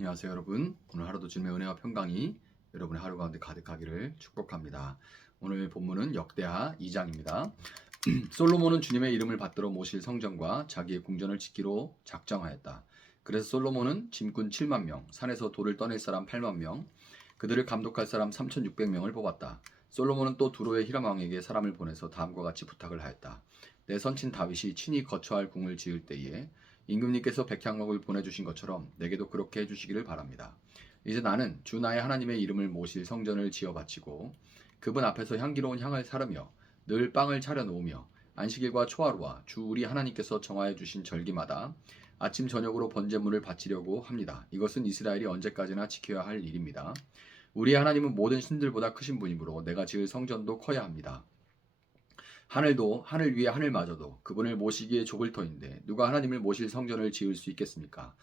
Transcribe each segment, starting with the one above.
안녕하세요 여러분. 오늘 하루도 주님의 은혜와 평강이 여러분의 하루 가운데 가득하기를 축복합니다. 오늘 본문은 역대하 2장입니다. 솔로몬은 주님의 이름을 받들어 모실 성전과 자기의 궁전을 짓기로 작정하였다. 그래서 솔로몬은 짐꾼 7만 명, 산에서 돌을 떠낼 사람 8만 명, 그들을 감독할 사람 3,600명을 뽑았다. 솔로몬은 또 두로의 히람 왕에게 사람을 보내서 다음과 같이 부탁을 하였다. 내 선친 다윗이 친히 거처할 궁을 지을 때에 임금님께서 백향목을 보내주신 것처럼 내게도 그렇게 해주시기를 바랍니다. 이제 나는 주 나의 하나님의 이름을 모실 성전을 지어 바치고 그분 앞에서 향기로운 향을 사르며 늘 빵을 차려 놓으며 안식일과 초하루와 주 우리 하나님께서 정하여 주신 절기마다 아침 저녁으로 번제물을 바치려고 합니다. 이것은 이스라엘이 언제까지나 지켜야 할 일입니다. 우리 하나님은 모든 신들보다 크신 분이므로 내가 지을 성전도 커야 합니다. 하늘도 하늘 위에 하늘마저도 그분을 모시기에 좁을 터인데 누가 하나님을 모실 성전을 지을 수 있겠습니까?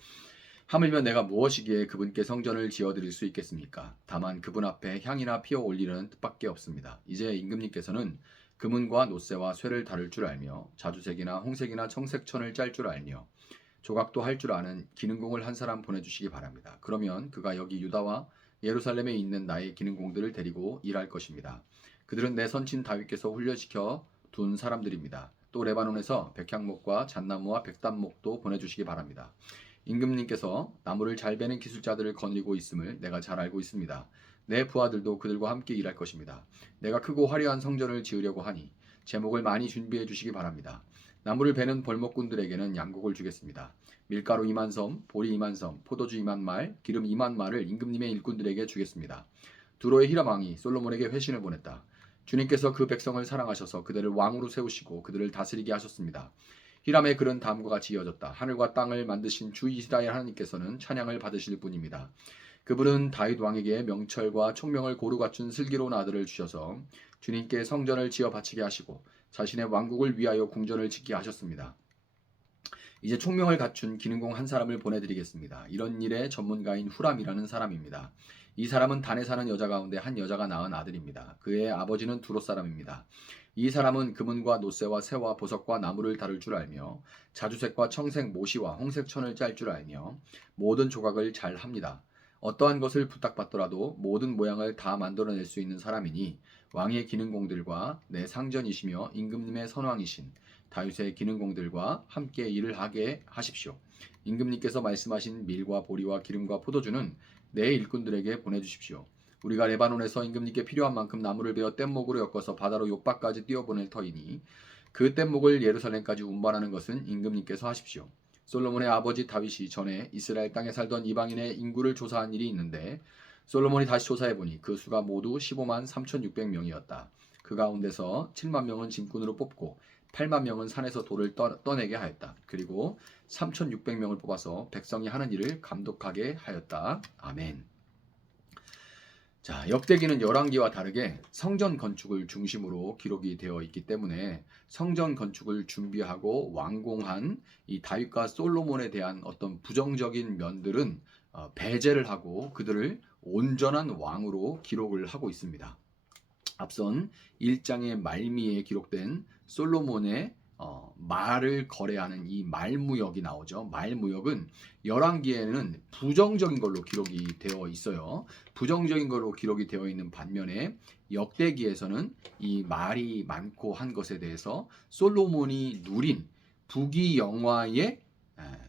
하물며 내가 무엇이기에 그분께 성전을 지어드릴 수 있겠습니까? 다만 그분 앞에 향이나 피어 올리는 뜻밖에 없습니다. 이제 임금님께서는 금은과 노쇠와 쇠를 다룰 줄 알며 자주색이나 홍색이나 청색천을 짤 줄 알며 조각도 할 줄 아는 기능공을 한 사람 보내주시기 바랍니다. 그러면 그가 여기 유다와 예루살렘에 있는 나의 기능공들을 데리고 일할 것입니다. 그들은 내 선친 다윗께서 훈련시켜 둔 사람들입니다. 또 레바논에서 백향목과 잣나무와 백단목도 보내주시기 바랍니다. 임금님께서 나무를 잘 베는 기술자들을 거느리고 있음을 내가 잘 알고 있습니다. 내 부하들도 그들과 함께 일할 것입니다. 내가 크고 화려한 성전을 지으려고 하니 제목을 많이 준비해 주시기 바랍니다. 나무를 베는 벌목꾼들에게는 양곡을 주겠습니다. 밀가루 2만 섬, 보리 2만 섬, 포도주 2만 말, 기름 2만 말을 임금님의 일꾼들에게 주겠습니다. 두로의 히람 왕이 솔로몬에게 회신을 보냈다. 주님께서 그 백성을 사랑하셔서 그들을 왕으로 세우시고 그들을 다스리게 하셨습니다. 히람의 글은 다음과 같이 이어졌다. 하늘과 땅을 만드신 주 이스라엘 하나님께서는 찬양을 받으실 분입니다. 그분은 다윗 왕에게 명철과 총명을 고루 갖춘 슬기로운 아들을 주셔서 주님께 성전을 지어 바치게 하시고 자신의 왕국을 위하여 궁전을 짓게 하셨습니다. 이제 총명을 갖춘 기능공 한 사람을 보내드리겠습니다. 이런 일의 전문가인 후람이라는 사람입니다. 이 사람은 단에 사는 여자 가운데 한 여자가 낳은 아들입니다. 그의 아버지는 두로 사람입니다. 이 사람은 금은과 노쇠와 새와 보석과 나무를 다룰 줄 알며 자주색과 청색 모시와 홍색 천을 짤 줄 알며 모든 조각을 잘 합니다. 어떠한 것을 부탁받더라도 모든 모양을 다 만들어낼 수 있는 사람이니 왕의 기능공들과 내 상전이시며 임금님의 선왕이신 다윗의 기능공들과 함께 일을 하게 하십시오. 임금님께서 말씀하신 밀과 보리와 기름과 포도주는 내 일꾼들에게 보내주십시오. 우리가 레바논에서 임금님께 필요한 만큼 나무를 베어 뗏목으로 엮어서 바다로 욥바까지 띄어보낼 터이니 그 뗏목을 예루살렘까지 운반하는 것은 임금님께서 하십시오. 솔로몬의 아버지 다윗이 전에 이스라엘 땅에 살던 이방인의 인구를 조사한 일이 있는데 솔로몬이 다시 조사해보니 그 수가 모두 15만 3,600명이었다. 그 가운데서 7만 명은 짐꾼으로 뽑고 8만 명은 산에서 돌을 떠내게 하였다. 그리고 3,600명을 뽑아서 백성이 하는 일을 감독하게 하였다. 아멘. 자, 역대기는 열왕기와 다르게 성전 건축을 중심으로 기록이 되어 있기 때문에 성전 건축을 준비하고 완공한 이 다윗과 솔로몬에 대한 어떤 부정적인 면들은 배제를 하고 그들을 온전한 왕으로 기록을 하고 있습니다. 앞선 1장의 말미에 기록된 솔로몬의 말을 거래하는 이 말무역이 나오죠. 말무역은 열왕기에는 부정적인 걸로 기록이 되어 있어요. 부정적인 걸로 기록이 되어 있는 반면에 역대기에서는 이 말이 많고 한 것에 대해서 솔로몬이 누린 부귀영화의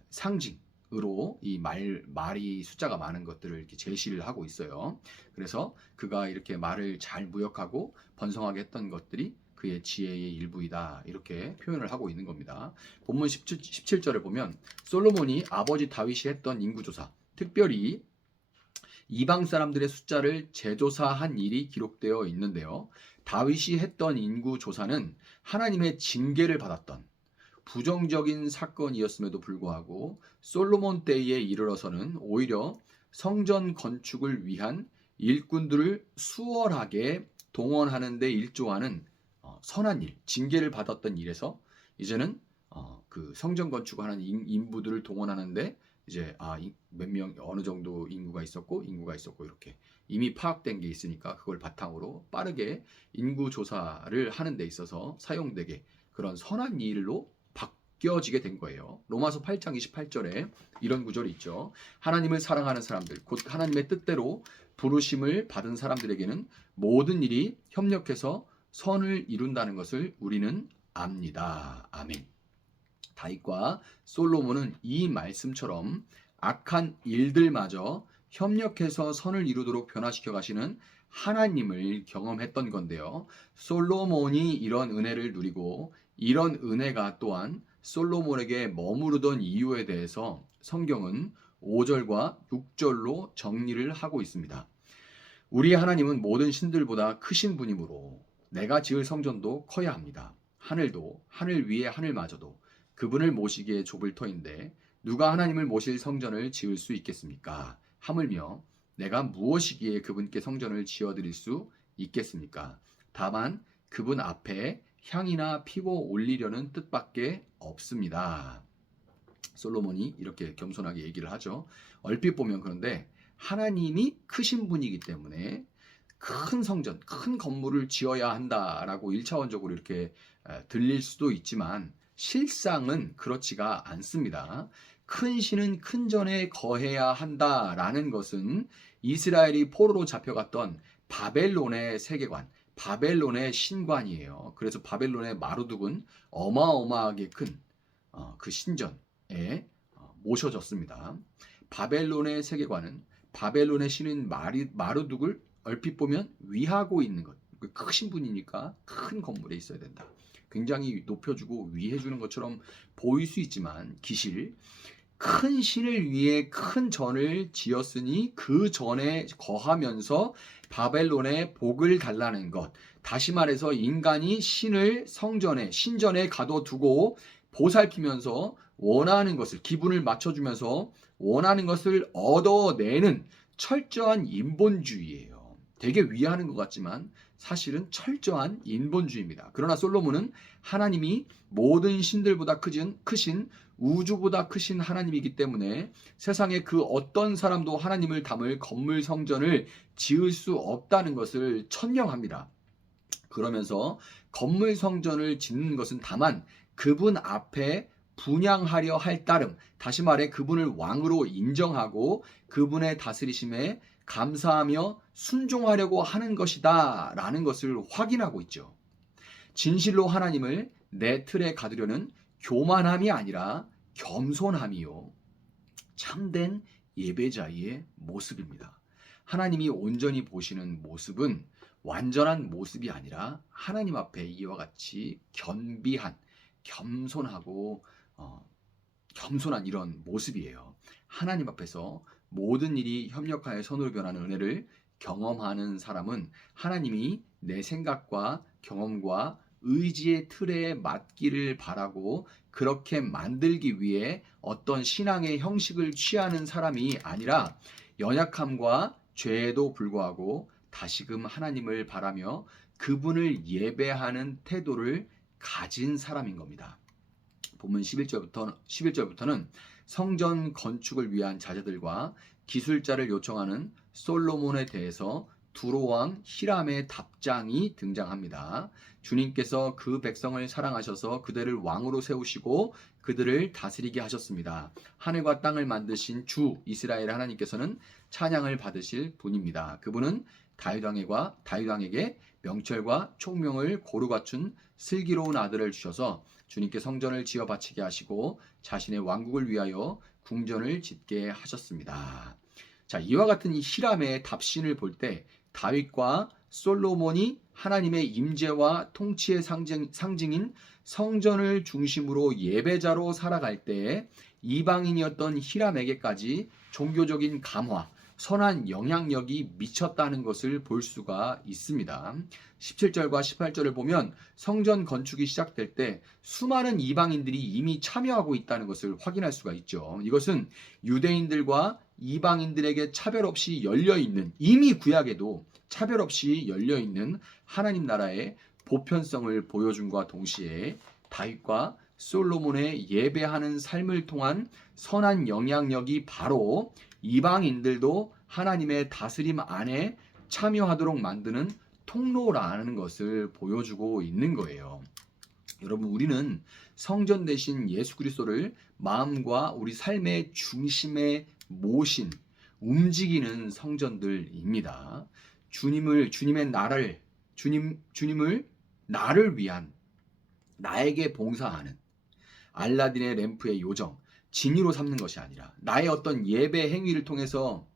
상징으로 이 말이 숫자가 많은 것들을 이렇게 제시를 하고 있어요. 그래서 그가 이렇게 말을 잘 무역하고 번성하게 했던 것들이 그의 지혜의 일부이다. 이렇게 표현을 하고 있는 겁니다. 본문 17절을 보면 솔로몬이 아버지 다윗이 했던 인구조사, 특별히 이방 사람들의 숫자를 재조사한 일이 기록되어 있는데요. 다윗이 했던 인구조사는 하나님의 징계를 받았던 부정적인 사건이었음에도 불구하고 솔로몬 때에 이르러서는 오히려 성전 건축을 위한 일꾼들을 수월하게 동원하는 데 일조하는 선한 일, 징계를 받았던 일에서 이제는 그 성전 건축하는 인부들을 동원하는데 이제 몇 명 어느 정도 인구가 있었고 이렇게 이미 파악된 게 있으니까 그걸 바탕으로 빠르게 인구 조사를 하는 데 있어서 사용되게 그런 선한 일로 바뀌어지게 된 거예요. 로마서 8장 28절에 이런 구절이 있죠. 하나님을 사랑하는 사람들, 곧 하나님의 뜻대로 부르심을 받은 사람들에게는 모든 일이 협력해서 선을 이룬다는 것을 우리는 압니다. 아멘. 다윗과 솔로몬은 이 말씀처럼 악한 일들마저 협력해서 선을 이루도록 변화시켜 가시는 하나님을 경험했던 건데요. 솔로몬이 이런 은혜를 누리고 이런 은혜가 또한 솔로몬에게 머무르던 이유에 대해서 성경은 5절과 6절로 정리를 하고 있습니다. 우리 하나님은 모든 신들보다 크신 분이므로 내가 지을 성전도 커야 합니다. 하늘도 하늘 위에 하늘마저도 그분을 모시기에 좁을 터인데 누가 하나님을 모실 성전을 지을 수 있겠습니까? 하물며 내가 무엇이기에 그분께 성전을 지어드릴 수 있겠습니까? 다만 그분 앞에 향이나 피고 올리려는 뜻밖에 없습니다. 솔로몬이 이렇게 겸손하게 얘기를 하죠. 얼핏 보면 그런데 하나님이 크신 분이기 때문에 큰 성전, 큰 건물을 지어야 한다라고 1차원적으로 이렇게 들릴 수도 있지만 실상은 그렇지가 않습니다. 큰 신은 큰 전에 거해야 한다라는 것은 이스라엘이 포로로 잡혀갔던 바벨론의 세계관, 바벨론의 신관이에요. 그래서 바벨론의 마루둑은 어마어마하게 큰 그 신전에 모셔졌습니다. 바벨론의 세계관은 바벨론의 신인 마루둑을 얼핏 보면 위하고 있는 것. 크신 분이니까 큰 건물에 있어야 된다. 굉장히 높여주고 위해주는 것처럼 보일 수 있지만 기실, 큰 신을 위해 큰 전을 지었으니 그 전에 거하면서 바벨론에 복을 달라는 것. 다시 말해서 인간이 신을 성전에, 신전에 가둬두고 보살피면서 원하는 것을, 기분을 맞춰주면서 원하는 것을 얻어내는 철저한 인본주의예요. 되게 위하는 것 같지만 사실은 철저한 인본주의입니다. 그러나 솔로몬은 하나님이 모든 신들보다 크신 우주보다 크신 하나님이기 때문에 세상에 그 어떤 사람도 하나님을 담을 건물 성전을 지을 수 없다는 것을 천명합니다. 그러면서 건물 성전을 짓는 것은 다만 그분 앞에 분향하려 할 따름, 다시 말해 그분을 왕으로 인정하고 그분의 다스리심에 감사하며 순종하려고 하는 것이다 라는 것을 확인하고 있죠. 진실로 하나님을 내 틀에 가두려는 교만함이 아니라 겸손함이요 참된 예배자의 모습입니다. 하나님이 온전히 보시는 모습은 완전한 모습이 아니라 하나님 앞에 이와 같이 겸비한, 겸손하고 겸손한 이런 모습이에요. 하나님 앞에서 모든 일이 협력하여 선으로 변하는 은혜를 경험하는 사람은 하나님이 내 생각과 경험과 의지의 틀에 맞기를 바라고 그렇게 만들기 위해 어떤 신앙의 형식을 취하는 사람이 아니라 연약함과 죄에도 불구하고 다시금 하나님을 바라며 그분을 예배하는 태도를 가진 사람인 겁니다. 본문 11절부터는 성전 건축을 위한 자재들과 기술자를 요청하는 솔로몬에 대해서 두로왕 히람의 답장이 등장합니다. 주님께서 그 백성을 사랑하셔서 그들을 왕으로 세우시고 그들을 다스리게 하셨습니다. 하늘과 땅을 만드신 주 이스라엘 하나님께서는 찬양을 받으실 분입니다. 그분은 다윗왕에게 명철과 총명을 고루 갖춘 슬기로운 아들을 주셔서 주님께 성전을 지어 바치게 하시고 자신의 왕국을 위하여 궁전을 짓게 하셨습니다. 자, 이와 같은 이 히람의 답신을 볼 때 다윗과 솔로몬이 하나님의 임재와 통치의 상징인 성전을 중심으로 예배자로 살아갈 때 이방인이었던 히람에게까지 종교적인 감화, 선한 영향력이 미쳤다는 것을 볼 수가 있습니다. 17절과 18절을 보면 성전 건축이 시작될 때 수많은 이방인들이 이미 참여하고 있다는 것을 확인할 수가 있죠. 이것은 유대인들과 이방인들에게 차별 없이 열려있는, 이미 구약에도 차별 없이 열려있는 하나님 나라의 보편성을 보여줌과 동시에 다윗과 솔로몬의 예배하는 삶을 통한 선한 영향력이 바로 이방인들도 하나님의 다스림 안에 참여하도록 만드는 통로라는 것을 보여주고 있는 거예요. 여러분, 우리는 성전 대신 예수 그리스도를 마음과 우리 삶의 중심에 모신 움직이는 성전들입니다. 주님의 나를 주님을 나를 위한, 나에게 봉사하는 알라딘의 램프의 요정, 진이로 삼는 것이 아니라 나의 어떤 예배 행위를 통해서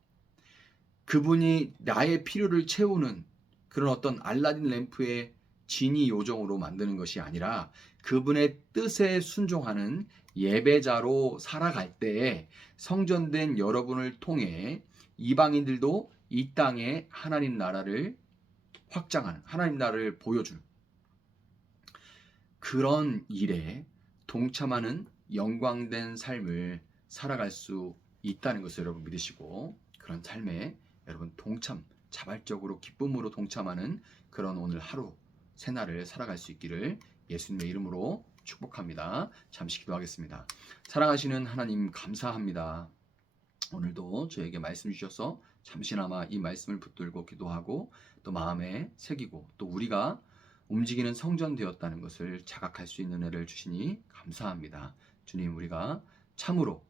그분이 나의 필요를 채우는 그런 어떤 알라딘 램프의 진이 요정으로 만드는 것이 아니라 그분의 뜻에 순종하는 예배자로 살아갈 때에 성전된 여러분을 통해 이방인들도 이 땅에 하나님 나라를 확장하는, 하나님 나라를 보여주는 그런 일에 동참하는 영광된 삶을 살아갈 수 있다는 것을 여러분 믿으시고, 그런 삶에 여러분 자발적으로 기쁨으로 동참하는 그런 오늘 하루 새날을 살아갈 수 있기를 예수님의 이름으로 축복합니다. 잠시 기도하겠습니다. 사랑하시는 하나님, 감사합니다. 오늘도 저에게 말씀 주셔서 잠시나마 이 말씀을 붙들고 기도하고 또 마음에 새기고 또 우리가 움직이는 성전 되었다는 것을 자각할 수 있는 은혜를 주시니 감사합니다. 주님, 우리가 참으로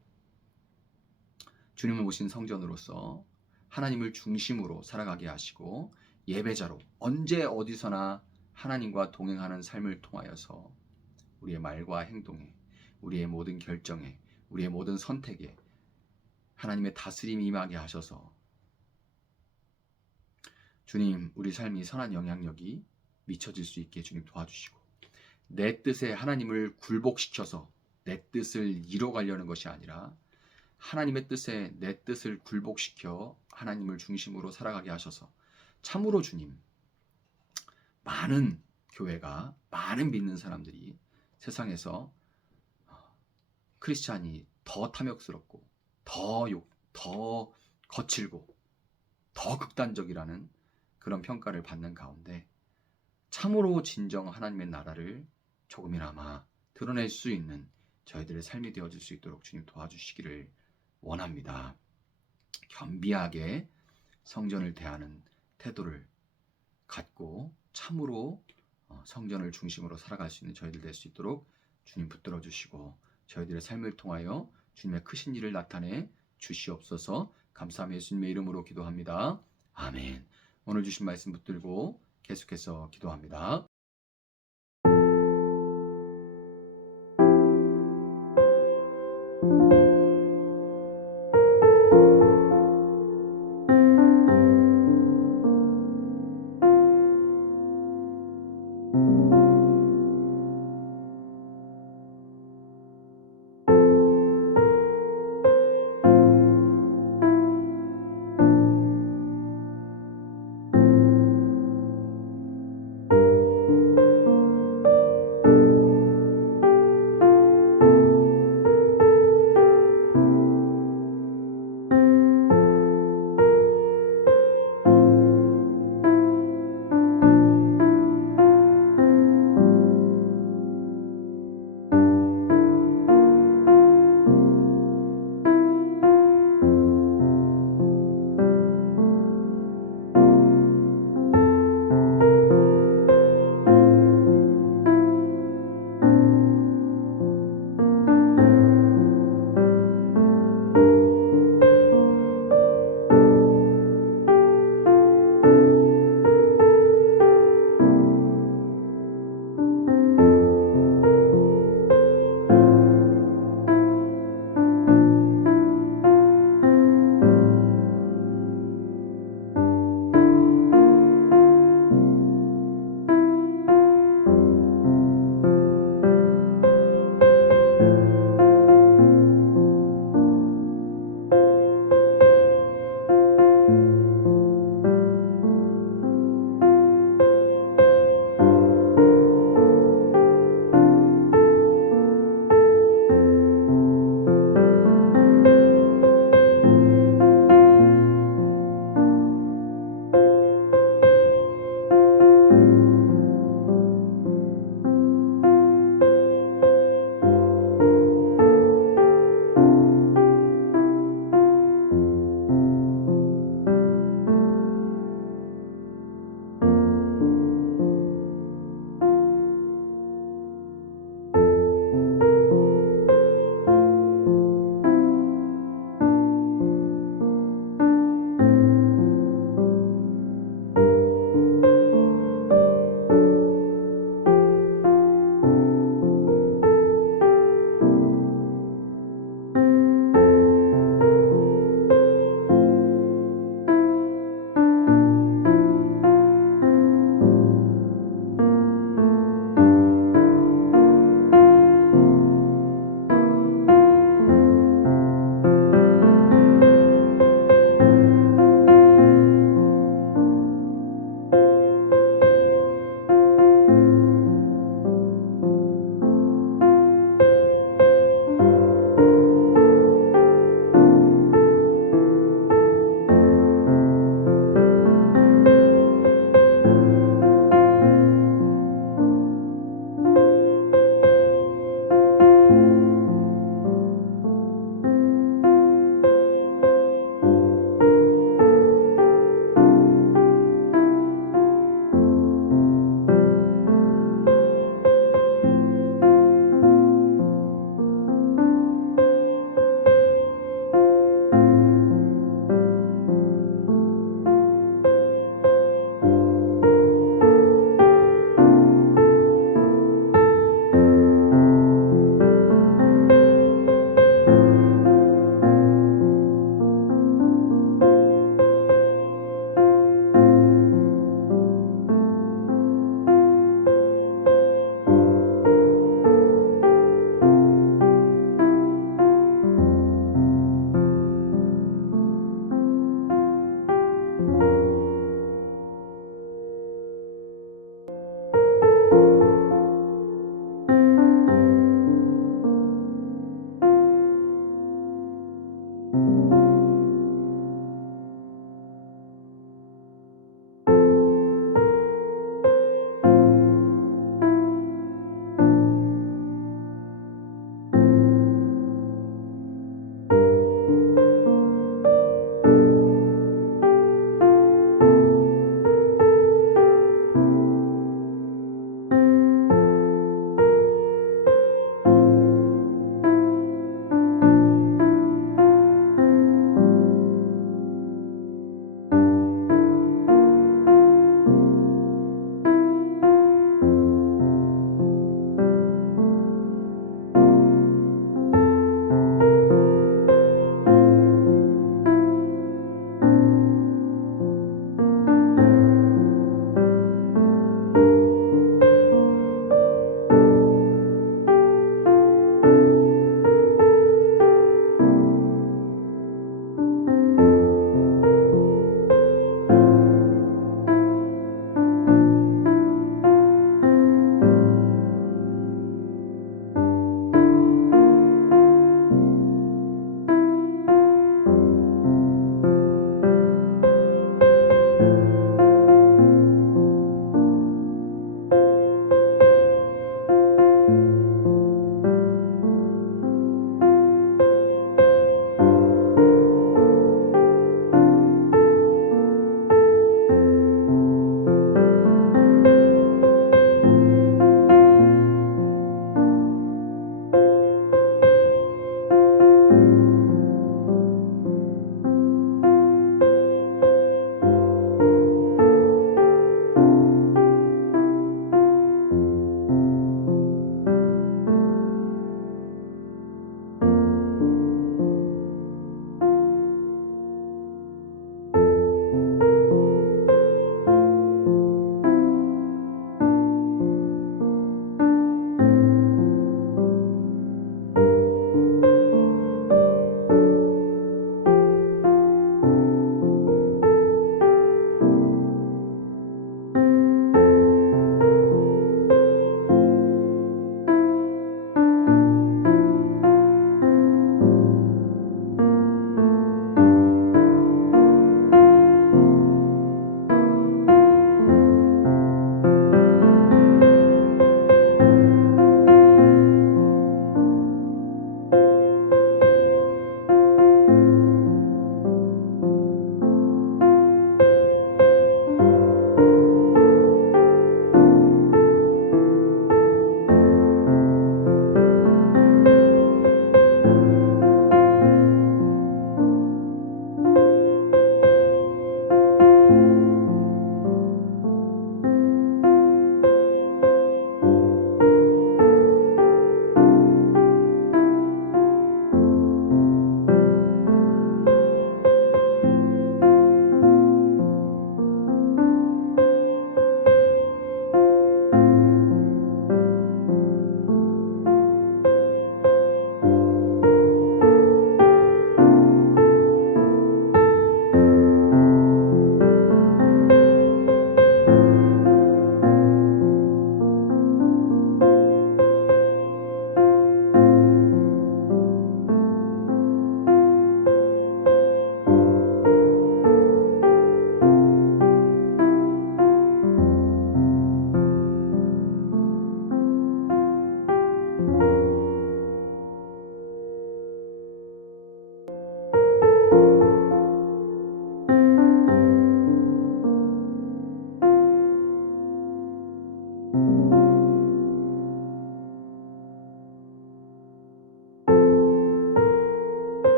주님을 모신 성전으로서 하나님을 중심으로 살아가게 하시고 예배자로 언제 어디서나 하나님과 동행하는 삶을 통하여서 우리의 말과 행동에, 우리의 모든 결정에, 우리의 모든 선택에 하나님의 다스림이 임하게 하셔서 주님, 우리 삶이 선한 영향력이 미쳐질 수 있게 주님 도와주시고, 내 뜻에 하나님을 굴복시켜서 내 뜻을 이뤄가려는 것이 아니라 하나님의 뜻에 내 뜻을 굴복시켜 하나님을 중심으로 살아가게 하셔서 참으로 주님, 많은 교회가, 많은 믿는 사람들이 세상에서 크리스찬이 더 탐욕스럽고 더 거칠고 더 극단적이라는 그런 평가를 받는 가운데 참으로 진정 하나님의 나라를 조금이나마 드러낼 수 있는 저희들의 삶이 되어질 수 있도록 주님 도와주시기를 원합니다. 겸비하게 성전을 대하는 태도를 갖고 참으로 성전을 중심으로 살아갈 수 있는 저희들 될 수 있도록 주님 붙들어 주시고 저희들의 삶을 통하여 주님의 크신 일을 나타내 주시옵소서. 감사하며 예수님의 이름으로 기도합니다. 아멘. 오늘 주신 말씀 붙들고 계속해서 기도합니다.